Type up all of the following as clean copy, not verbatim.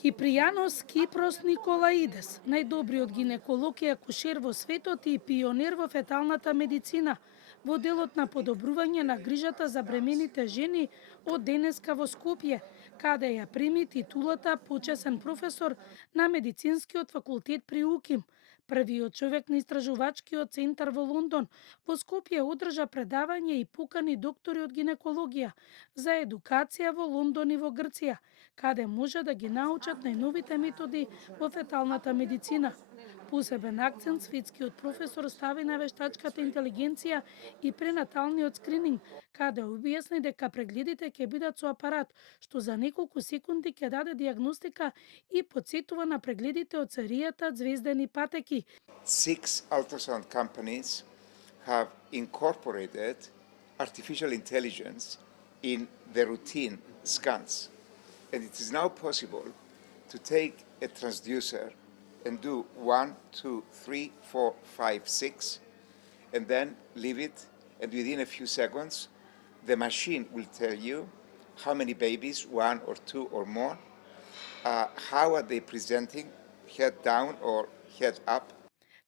Кипријанос Кипрос Николаидес, најдобриот гинеколог и акушер во светот и пионер во феталната медицина, во делот на подобрување на грижата за бремените жени од денеска во Скопје, каде ја прими титулата почесен професор на медицинскиот факултет при УКИМ. Првиот човек на истражувачкиот центар во Лондон во Скопје одржа предавање и покани доктори од гинекологија за едукација во Лондон и во Грција, каде може да ги научат најновите методи во феталната медицина. Посебен акцент светскиот професор стави на вештачката интелигенција и пренаталниот скрининг, каде објасни дека прегледите ќе бидат со апарат, што за неколку секунди ќе даде диагностика и потсетува на прегледите од серијата Звездени патеки. 6 ultrasound companies have incorporated artificial intelligence in their routine scans. And it is now possible to take a transducer and do 1, 2, 3, 4, 5, 6, and then leave it, and within a few seconds, the machine will tell you how many babies, 1 or 2 or more, how are they presenting, head down or head up.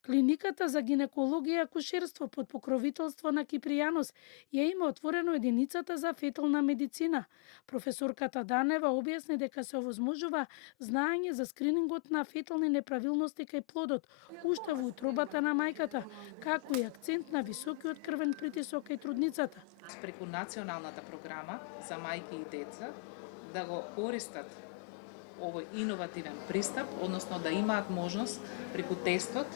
Клиниката за гинекологија и акушерство под покровителство на Кипријанос ја има отворено единицата за фетална медицина. Професорката Данева објасни дека се овозможува знаење за скринингот на фетални неправилности кај плодот, уште во утробата на мајката, како и акцент на високиот крвен притисок кај трудницата. Преку националната програма за мајки и деца да го користат овој иновативен пристап, односно да имаат можност преку тестот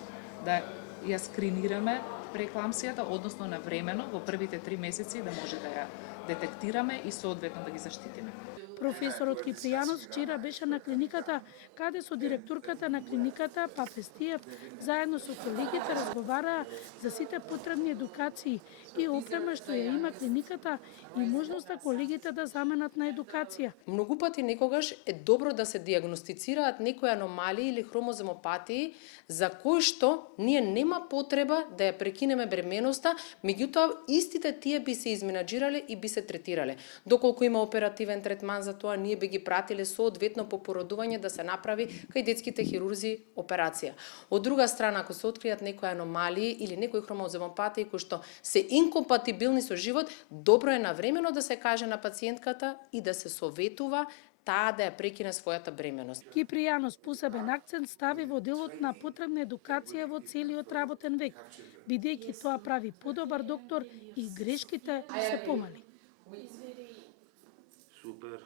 да ја скринираме преекламсијата, односно навремено во првите 3 месеци да може да ја детектираме и соодветно да ги заштитиме. Професорот Кипријанос вчера беше на клиниката, каде со директорката на клиниката Папестиев заедно со колегите разговараа за сите потребни едукации и опрема што ја има клиниката и можноста колегите да заменат на едукација. Многу пати некогаш е добро да се диагностицираат некои аномалии или хромозомопатии за кои што ние нема потреба да ја прекинеме бременоста, меѓутоа истите тие би се изменаџирале и би се третирале. Доколку има оперативен третман за тоа, ние би ги пратиле соодветно по породување да се направи кај детските хирурзи операција. Од друга страна, ако се откријат некои аномалии или некои хромозомопатии кои што се инкомпатибилни со живот, добро е навремено да се каже на пациентката и да се советува таа да ја прекине својата бременост. Кипријанос посебен акцент стави во делот на потребна едукација во целиот работен век, бидејќи тоа прави подобар доктор и грешките се помали. Супер.